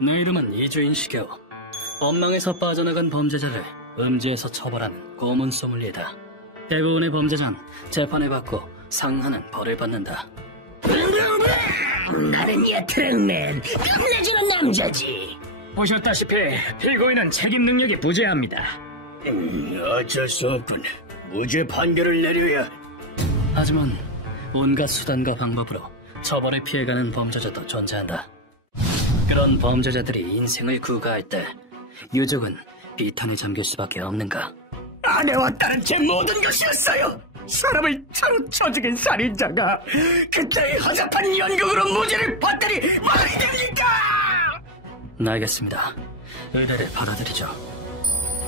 내 이름은 이주인 시게오. 법망에서 빠져나간 범죄자를 음지에서 처벌하는 고문 소믈리에다. 대부분의 범죄자는 재판을 받고 상하는 벌을 받는다. 나는 예트랙맨, 끝내주는 남자지. 보셨다시피 피고인은 책임 능력이 부재합니다. 어쩔 수 없군. 무죄 판결을 내려야. 하지만 온갖 수단과 방법으로 처벌을 피해가는 범죄자도 존재한다. 그런 범죄자들이 인생을 구가할 때 유족은 비탄에 잠길 수밖에 없는가. 아내와 딸은 제 모든 것이었어요. 사람을 창쳐 죽인 살인자가 그때의 허접한 연극으로 무죄를 받다니 말이 됩니까? 알겠습니다. 의뢰를 받아들이죠.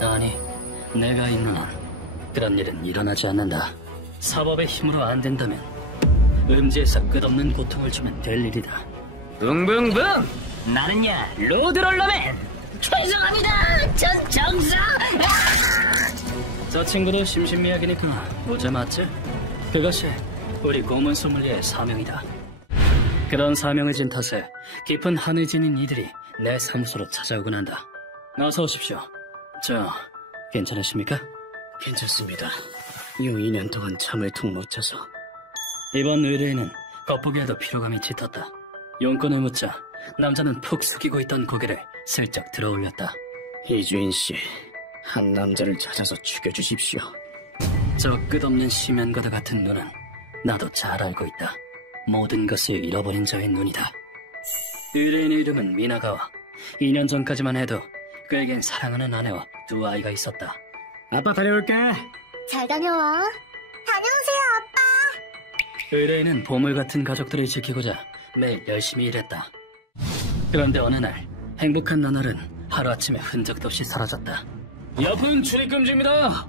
아니, 내가 있는 한 그런 일은 일어나지 않는다. 사법의 힘으로 안 된다면 음지에서 끝없는 고통을 주면 될 일이다. 붕붕붕! 나는야 로드롤러맨! 죄송합니다. 전 정상. 저 친구도 심신미약이니까 무죄 맞지? 그것이 우리 고문 소믈리에의 사명이다. 그런 사명을 진 탓에 깊은 한을 지닌 이들이 내 사무소로 찾아오곤 한다. 어서 오십시오. 괜찮으십니까? 괜찮습니다. 요 2년 동안 잠을 툭 못 자서. 이번 의뢰인은 겉보기에도 피로감이 짙었다. 용건을 묻자 남자는 푹 숙이고 있던 고개를 슬쩍 들어올렸다. 이주인 씨, 한 남자를 찾아서 죽여주십시오. 저 끝없는 심연과도 같은 눈은 나도 잘 알고 있다. 모든 것을 잃어버린 자의 눈이다. 의뢰인의 이름은 미나가와. 2년 전까지만 해도 그에겐 사랑하는 아내와 2 아이가 있었다. 아빠 다녀올게. 잘 다녀와. 다녀오세요, 아빠. 의뢰인은 보물 같은 가족들을 지키고자 매일 열심히 일했다. 그런데 어느 날 행복한 나날은 하루아침에 흔적도 없이 사라졌다. 옆은 출입 금지입니다.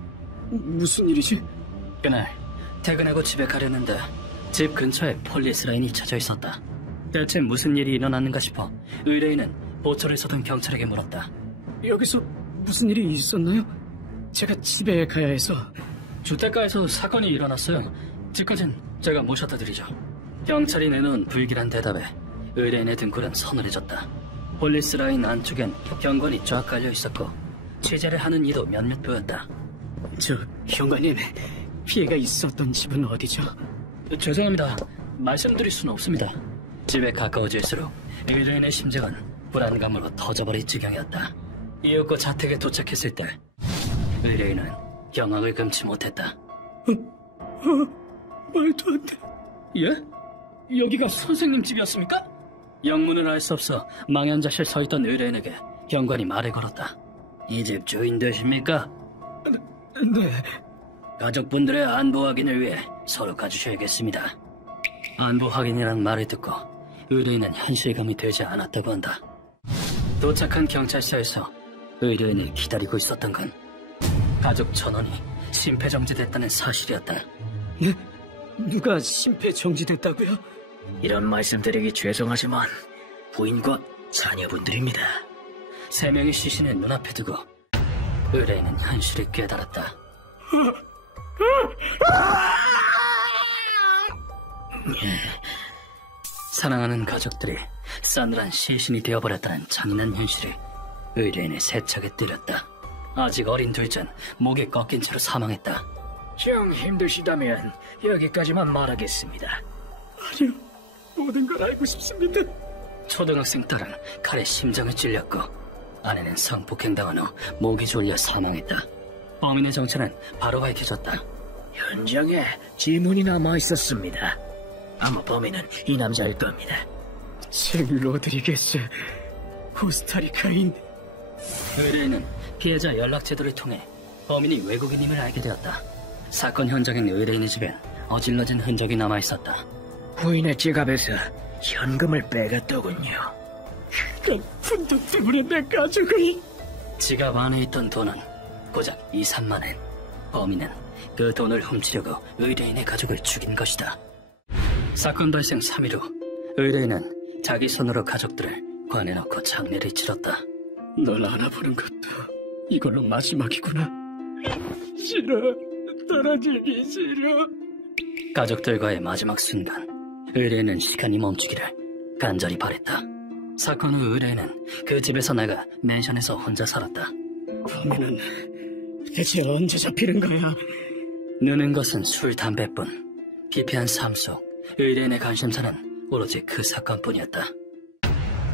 무슨 일이지? 그날 퇴근하고 집에 가려는데 집 근처에 폴리스 라인이 쳐져 있었다. 대체 무슨 일이 일어났는가 싶어 의뢰인은 보초를 서던 경찰에게 물었다. 여기서 무슨 일이 있었나요? 제가 집에 가야 해서. 주택가에서 사건이 일어났어요. 집까진 제가 모셔다 드리죠. 경찰이 내놓은 불길한 대답에 의뢰인의 등골은 서늘해졌다. 폴리스 라인 안쪽엔 경관이 쫙 깔려 있었고 취재를 하는 이도 몇몇 보였다. 경관님, 피해가 있었던 집은 어디죠? 죄송합니다. 말씀드릴 수는 없습니다. 집에 가까워질수록 의뢰인의 심장은 불안감으로 터져버릴 지경이었다. 이윽고 자택에 도착했을 때 의뢰인은 경악을 금치 못했다. 말도 안 돼. 예? 여기가 선생님 집이었습니까? 영문을 알 수 없어 망연자실 서있던 의뢰인에게 경관이 말을 걸었다. 이 집 주인 되십니까? 네. 가족분들의 안부 확인을 위해 서로 가주셔야겠습니다. 안부 확인이란 말을 듣고 의뢰인은 현실감이 되지 않았다고 한다. 도착한 경찰서에서 의뢰인을 기다리고 있었던 건 가족 전원이 심폐정지됐다는 사실이었다. 예? 누가 심폐정지됐다고요? 이런 말씀드리기 죄송하지만 부인과 자녀분들입니다. 3명의 시신을 눈앞에 두고 의뢰인은 현실을 깨달았다. 사랑하는 가족들이 싸늘한 시신이 되어버렸다는 잔인한 현실을 의뢰인의 세차게 때렸다. 아직 어린 둘째는 목이 꺾인 채로 사망했다. 좀 힘드시다면 여기까지만 말하겠습니다. 아니요, 모든 걸 알고 싶습니다. 초등학생 딸은 칼에 심장을 찔렸고 아내는 성폭행당한 후 목이 졸려 사망했다. 범인의 정체는 바로 밝혀졌다. 현장에 지문이 남아있었습니다. 아마 범인은 이 남자일 겁니다. 잭 로드리게스, 코스타리카인. 의뢰인은 피해자 연락제도를 통해 범인이 외국인임을 알게 되었다. 사건 현장인 의뢰인의 집엔 어질러진 흔적이 남아있었다. 부인의 지갑에서 현금을 빼갔더군요. 그 분노 때문에 내 가족을. 지갑 안에 있던 돈은 고작 2~3만 엔. 범인은 그 돈을 훔치려고 의뢰인의 가족을 죽인 것이다. 사건 발생 3일 후 의뢰인은 자기 손으로 가족들을 관에 넣고 장례를 치렀다. 널 안아보는 것도 이걸로 마지막이구나. 싫어. 떨어지기 싫어. 가족들과의 마지막 순간 의뢰인은 시간이 멈추기를 간절히 바랬다. 사건 후 의뢰인은 그 집에서 나가 맨션에서 혼자 살았다. 범인은 대체 언제 잡히는 거야? 느는 것은 술, 담배뿐. 피폐한 삶 속 의뢰인의 관심사는 오로지 그 사건뿐이었다.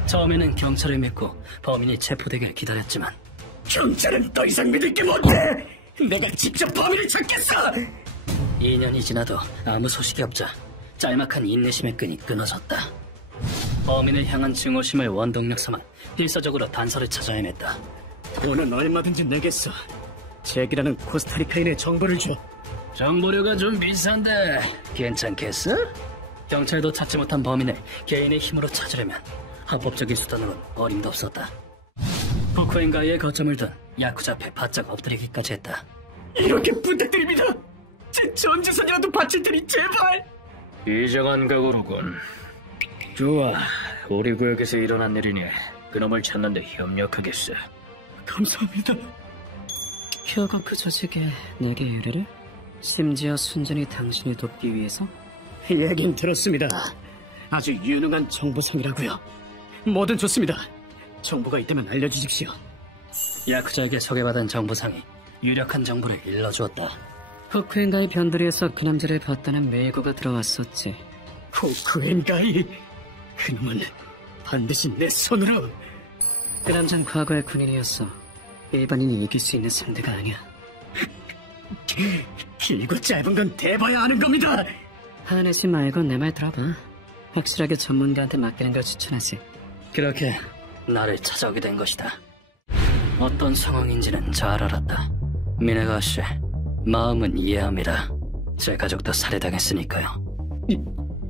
처음에는 경찰을 믿고 범인이 체포되길 기다렸지만 경찰은 더 이상 믿을 게 못해! 내가 직접 범인을 찾겠어! 2년이 지나도 아무 소식이 없자 짤막한 인내심의 끈이 끊어졌다. 범인을 향한 증오심을 원동력 삼아 필사적으로 단서를 찾아 헤맸다. 돈은 얼마든지 내겠어. 잭이라는 코스타리카인의 정보를 줘. 정보료가 좀 비싼데 괜찮겠어? 경찰도 찾지 못한 범인을 개인의 힘으로 찾으려면 합법적인 수단으론 어림도 없었다. 후쿠엔가이의 거점을 둔 야쿠자 앞에 바짝 엎드리기까지 했다. 이렇게 부탁드립니다. 제 전재산이라도 바칠 테니 제발. 이정한 각오로군. 좋아, 우리 구역에서 일어난 일이니 그놈을 찾는데 협력하겠어. 감사합니다. 겨우 그 조직에 내게 의뢰를? 심지어 순전히 당신이 돕기 위해서? 얘긴 들었습니다. 아주 유능한 정보상이라고요. 뭐든 좋습니다. 정보가 있다면 알려주십시오. 야쿠자에게 소개받은 정보상이 유력한 정보를 일러주었다. 후쿠엔가이 변두리에서 그 남자를 봤다는 메이고가 들어왔었지. 후쿠엔가이, 그놈은 반드시 내 손으로. 그 남자는 과거의 군인이었어. 일반인이 이길 수 있는 상대가 아니야. 길고 짧은 건 대봐야 아는 겁니다. 화내지 말고 내 말 들어봐. 확실하게 전문가한테 맡기는 걸 추천하지. 그렇게 나를 찾아오게 된 것이다. 어떤 상황인지는 잘 알았다. 미네가 씨, 마음은 이해합니다. 제 가족도 살해당했으니까요.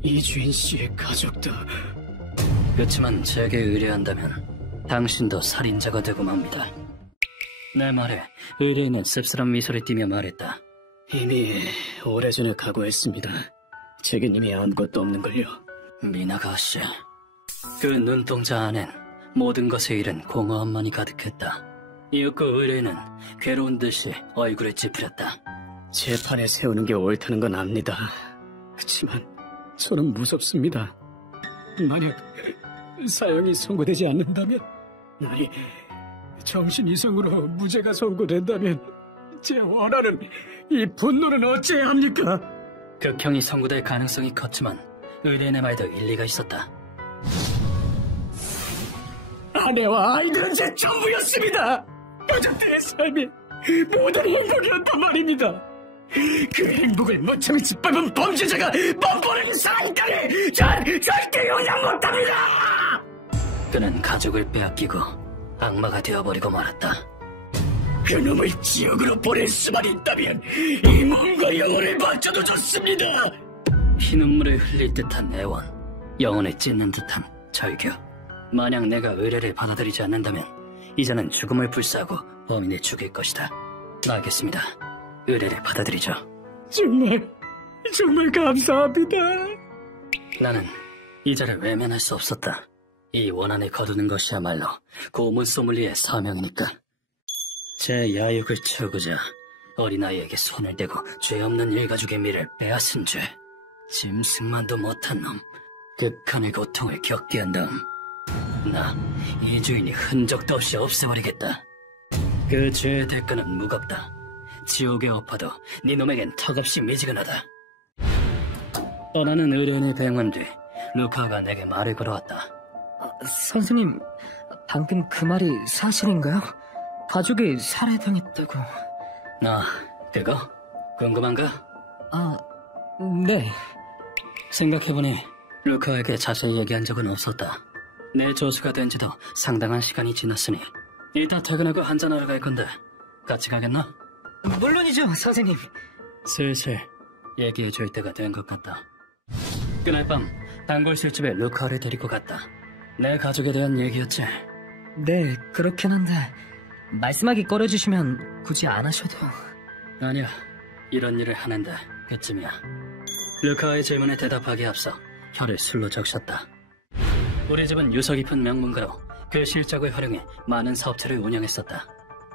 이주인 씨의 가족도. 그렇지만 제게 의뢰한다면 당신도 살인자가 되고 맙니다. 내 말에 의뢰인은 씁쓸한 미소를 띠며 말했다. 이미 오래전에 각오했습니다. 제겐 이미 아무것도 없는걸요. 미나가 씨, 그 눈동자 안엔 모든 것에 잃은 공허함만이 가득했다. 이윽고 의뢰인은 괴로운 듯이 얼굴을 찌푸렸다. 재판에 세우는 게 옳다는 건 압니다. 그렇지만 저는 무섭습니다. 만약 사형이 선고되지 않는다면, 아니 정신 이상으로 무죄가 선고된다면 제 원하는 이 분노는 어찌해야 합니까? 극형이 선고될 가능성이 컸지만 의뢰인의 말도 일리가 있었다. 아내와 아이들은 제 전부였습니다. 가족들의 삶이 모든 행복이었단 말입니다. 그 행복을 무참히 짓밟은 범죄자가 뻔뻔한 사랑까지 전 절대 용납 못합니다. 그는 가족을 빼앗기고 악마가 되어버리고 말았다. 그놈을 지옥으로 보낼 수만 있다면 이 몸과 영혼을 바쳐도 좋습니다. 피눈물을 흘릴 듯한 애원, 영혼을 찢는 듯한 절규. 만약 내가 의뢰를 받아들이지 않는다면 이제는 죽음을 불사하고 범인을 죽일 것이다. 알겠습니다. 의뢰를 받아들이죠. 정말 감사합니다. 나는 이자를 외면할 수 없었다. 이 원한을 거두는 것이야말로 고문 소믈리의 사명이니까. 제 야육을 채우고자 어린아이에게 손을 대고 죄 없는 일가족의 미를 빼앗은 죄, 짐승만도 못한 놈, 극한의 고통을 겪게 한 다음 나 이주인이 흔적도 없이 없애버리겠다. 그 죄의 대가는 무겁다. 지옥의 업화도 네 놈에겐 턱없이 미지근하다. 떠나는 의뢰인의 병원 뒤 루카가 내게 말을 걸어왔다. 선생님, 방금 그 말이 사실인가요? 가족이 살해당했다고. 그거? 궁금한가? 아, 네. 생각해보니 루카에게 자세히 얘기한 적은 없었다. 내 조수가 된 지도 상당한 시간이 지났으니 이따 퇴근하고 한잔하러 갈 건데 같이 가겠나? 물론이죠, 선생님. 슬슬 얘기해줄 때가 된 것 같다. 그날 밤 단골 술집에 루카를 데리고 갔다. 내 가족에 대한 얘기였지. 네, 그렇긴 한데 말씀하기 꺼려주시면 굳이 안 하셔도. 아니야, 이런 일을 하는데 그쯤이야. 루카의 질문에 대답하기에 앞서 혀를 술로 적셨다. 우리 집은 유서 깊은 명문가로 그 실적을 활용해 많은 사업체를 운영했었다.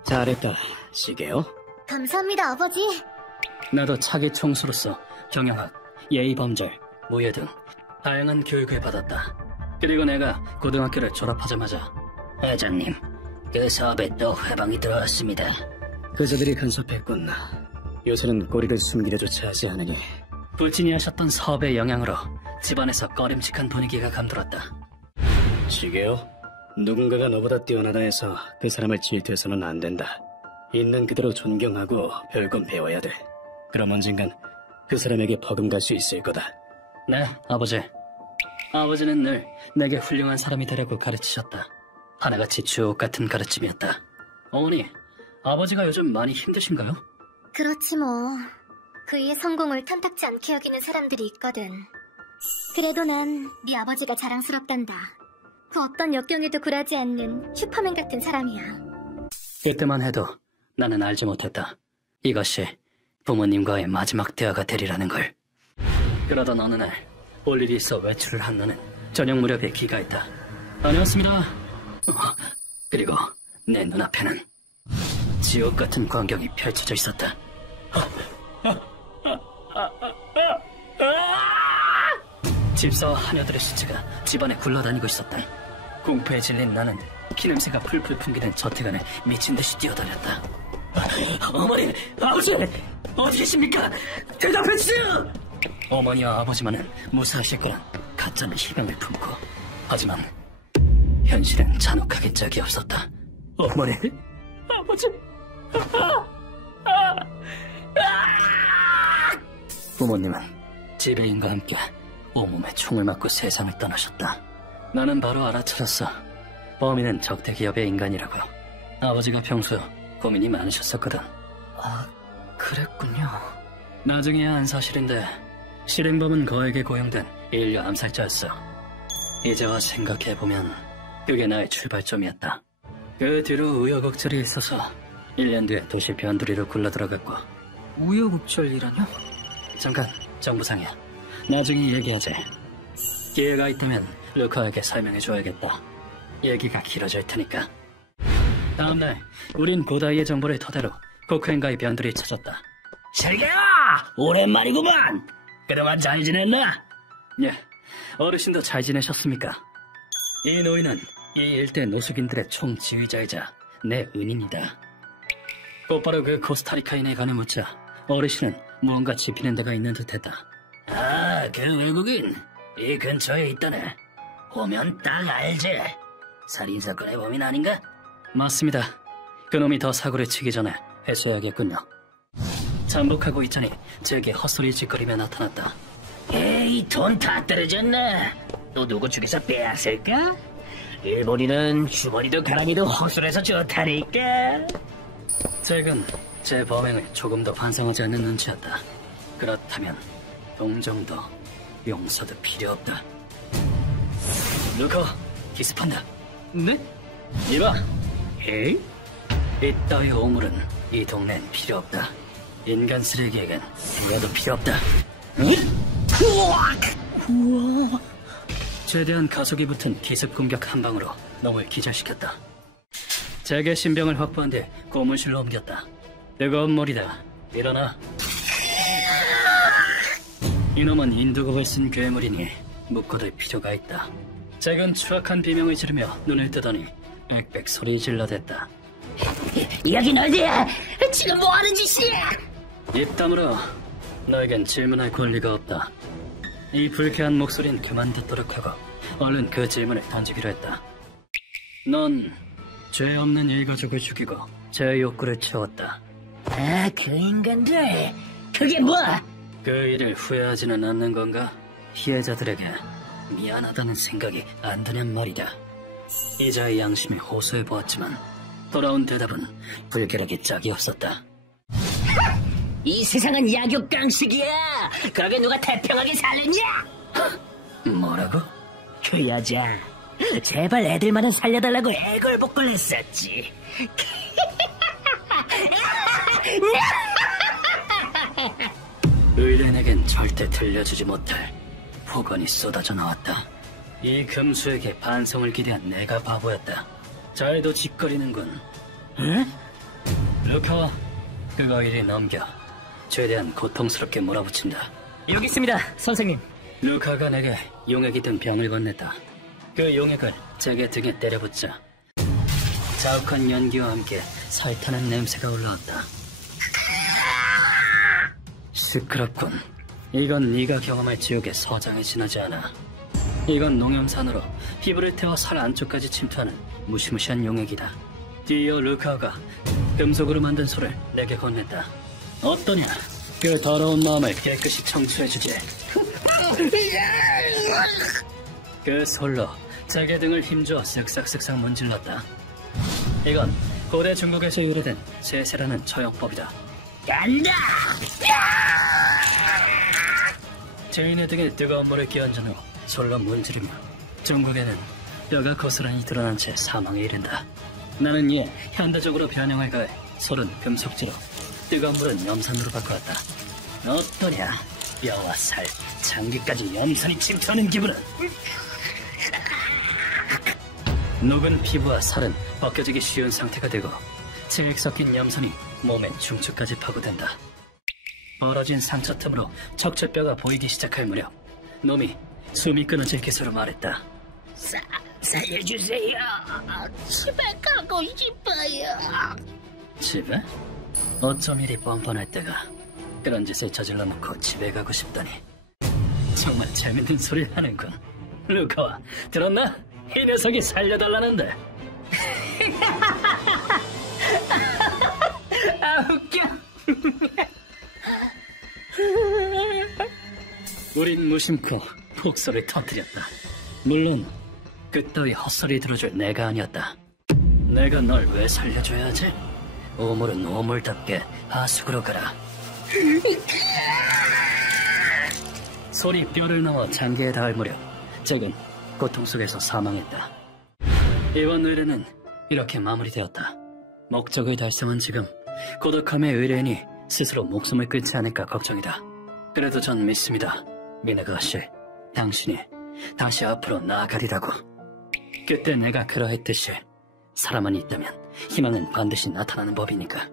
잘했다, 시게요. 감사합니다, 아버지. 나도 차기 총수로서 경영학, 예의범절, 무예 등 다양한 교육을 받았다. 그리고 내가 고등학교를 졸업하자마자 회장님, 그 사업에 또 회방이 들어왔습니다. 그자들이 간섭했군. 요새는 꼬리를 숨기려조차 하지 않으니 부친이 하셨던 사업의 영향으로 집안에서 꺼림칙한 분위기가 감돌았다. 지게요? 누군가가 너보다 뛰어나다 해서 그 사람을 질투해서는 안 된다. 있는 그대로 존경하고 별건 배워야 돼. 그럼 언젠간 그 사람에게 버금갈 수 있을 거다. 네, 아버지. 아버지는 늘 내게 훌륭한 사람이 되라고 가르치셨다. 하나같이 주옥 같은 가르침이었다. 어머니, 아버지가 요즘 많이 힘드신가요? 그렇지 뭐. 그의 성공을 탐탁지 않게 여기는 사람들이 있거든. 그래도 난 네 아버지가 자랑스럽단다. 그 어떤 역경에도 굴하지 않는 슈퍼맨 같은 사람이야. 그때만 해도 나는 알지 못했다. 이것이 부모님과의 마지막 대화가 되리라는 걸. 그러던 어느 날 볼 일이 있어 외출을 한 나는 저녁 무렵에 귀가했다. 다녀왔습니다. 그리고 내 눈앞에는 지옥 같은 광경이 펼쳐져 있었다. 집사와 하녀들의 시체가 집안에 굴러다니고 있었다. 공포에 질린 나는 피냄새가 풀풀 풍기는 저택 안에 미친 듯이 뛰어다녔다. 어머니, 아버지, 어디 계십니까? 대답해주세요! 어머니와 아버지만은 무사하실 거란 가짜는 희망을 품고, 하지만 현실은 잔혹하게 짝이 없었다. 어머니, 아버지, 부모님은 지배인과 함께 온몸에 총을 맞고 세상을 떠나셨다. 나는 바로 알아차렸어. 범인은 적대기업의 인간이라고. 아버지가 평소 고민이 많으셨었거든. 아, 그랬군요. 나중에야 한 사실인데 실행범은 거액에 고용된 인류 암살자였어. 이제와 생각해보면 그게 나의 출발점이었다. 그 뒤로 우여곡절이 있어서 1년 뒤에 도시 변두리로 굴러들어갔고. 우여곡절이라뇨? 잠깐, 정부상이야. 나중에 얘기하지. 기회가 있다면 루카에게 설명해줘야겠다. 얘기가 길어질 테니까. 다음날 우린 고다이의 정보를 토대로 코크앤가의 변두리에 찾았다. 셜개야! 오랜만이구만! 그동안 잘 지냈나? 예, 어르신도 잘 지내셨습니까? 이 노인은 이 일대 노숙인들의 총지휘자이자 내 은인이다. 곧바로 그 코스타리카인에 관해 묻자 어르신은 무언가 짚히는 데가 있는 듯했다. 아, 그 외국인 이 근처에 있다네. 오면 딱 알지. 살인사건의 범인 아닌가? 맞습니다. 그놈이 더 사고를 치기 전에 해소해야겠군요. 잠복하고 있자니 제게 헛소리 짓거리며 나타났다. 에이, 돈 다 떨어졌나? 또 누구 죽여서 빼앗을까? 일본인은 주머니도 가랑이도 허술해서 좋다니까. 잭은 제 범행을 조금도 반성하지 않는 눈치였다. 그렇다면 동정도 용서도 필요 없다. 루커, 기습한다. 네? 이봐. 에이? 이따위 오물은 이 동네엔 필요 없다. 인간 쓰레기에겐 누가도 필요 없다. 응? 우와. 최대한 가속이 붙은 기습 공격 한 방으로 놈을 기절시켰다. 잭의 신병을 확보한 뒤 고문실로 옮겼다. 뜨거운 물이다. 일어나. 이놈은 인두곡을 쓴 괴물이니 묶어둘 필요가 있다. 잭은 추악한 비명을 지르며 눈을 뜨더니 빽빽 소리 질러댔다. 여긴 어디야? 지금 뭐하는 짓이야? 입 다물어. 너에겐 질문할 권리가 없다. 이 불쾌한 목소리는 그만 듣도록 하고 얼른 그 질문을 던지기로 했다. 넌 죄 없는 일가족을 죽이고 제 욕구를 채웠다. 아, 그 인간들 그게 뭐? 그 일을 후회하지는 않는 건가? 피해자들에게 미안하다는 생각이 안 드냔 말이다. 이자의 양심이 호소해보았지만 돌아온 대답은 불결하게 짝이 없었다. 이 세상은 약육강식이야. 거기 누가 태평하게 살렸냐? 뭐라고? 그 여자 제발 애들만은 살려달라고 애걸복걸 했었지. 의뢰인에겐 절대 들려주지 못할 폭언이 쏟아져 나왔다. 이 금수에게 반성을 기대한 내가 바보였다. 잘도 짓거리는군. 응? 루카, 그거 이리 넘겨. 최대한 고통스럽게 몰아붙인다. 여기 있습니다, 선생님. 루카가 내게 용액이 든 병을 건넸다. 그 용액을 제게 등에 때려붙자 자욱한 연기와 함께 살타는 냄새가 올라왔다. 시끄럽군. 이건 네가 경험할 지옥의 서장에 지나지 않아. 이건 농염산으로 피부를 태워 살 안쪽까지 침투하는 무시무시한 용액이다. 디어 루카가 금속으로 만든 소를 내게 건넸다. 어떠냐? 그 더러운 마음을 깨끗이 청취해주지. 그 솔로 제게 등을 힘주어 쓱싹쓱싹 문질렀다. 이건 고대 중국에서 유래된 세세라는 처형법이다. 간다! 죄인의 등에 뜨거운 물을 끼얹은 후 솔로 문지르며 중국에는 뼈가 고스란히 드러난 채 사망에 이른다. 나는 이에 현대적으로 변형을 가해 솔은 금속지로 뜨거운 물은 염산으로 바꿔왔다. 어떠냐? 뼈와 살, 장기까지 염산이 침투하는 기분은? 녹은 피부와 살은 벗겨지기 쉬운 상태가 되고 질익 섞인 염산이 몸의 중추까지 파고든다. 벌어진 상처 틈으로 척추뼈가 보이기 시작할 무렵 놈이 숨이 끊어질 기세로 말했다. 살려주세요. 집에 가고 싶어요. 집에? 어쩜 이리 뻔뻔할 때가. 그런 짓을 저질러 놓고 집에 가고 싶다니. 정말 재밌는 소리를 하는군. 루카와, 들었나? 이 녀석이 살려달라는데. 아, 웃겨. 우린 무심코 폭소를 터뜨렸다. 물론 그따위 헛소리 들어줄 내가 아니었다. 내가 널 왜 살려줘야 하지? 오물은 오물답게 하숙으로 가라. 소리 뼈를 넘어 장기에 닿을 무렵 잭은 고통 속에서 사망했다. 이번 의뢰는 이렇게 마무리되었다. 목적을 달성한 지금 고독함의 의뢰인이 스스로 목숨을 끊지 않을까 걱정이다. 그래도 전 믿습니다. 미네가 씨, 당신이 다시 앞으로 나아가리라고. 그때 내가 그러했듯이 사람만 있다면 희망은 반드시 나타나는 법이니까.